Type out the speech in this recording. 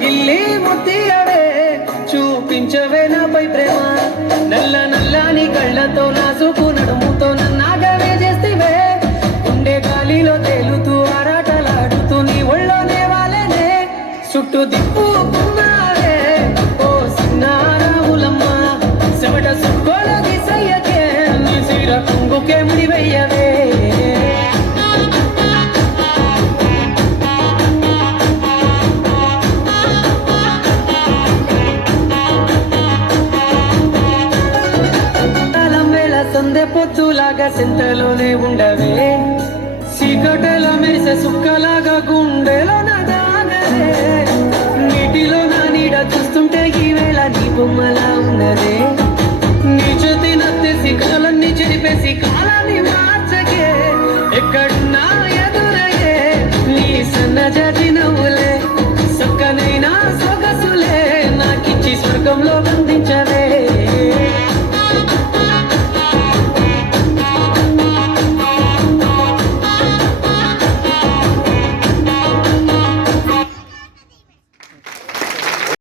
గిల్లి ముత్తియవే చూపించవే నాపై ప్రేమ నల్ల నల్లని కళ్ళతో నాసుకు నడుముతో నన్నాగవే చేస్తేవే గుండె గాలిలో తేలుతూ ఆరాటలాడుతూ నీ ఒళ్ళోనే వాలేనే చుట్టూ దిప్పుకున్నావే ఓ సిన్నారావులమ్మ చెమట సుక్కోల దిశయ్యకే నీ సీర కుంగుకే ముడివయ్యవే సందె పొద్దులాగా సింతలోనే ఉండవే చీకటల మెరిసే సుక్కలాగా గుండెలో నదాగదే నీటిలో నా నీడ చూస్తుంటే ఈవేళ నీ బొమ్మలా ఉన్నదే నీ చేతి నత్తేసి కాలాన్ని చెరిపేసి కాలాన్ని మార్చకి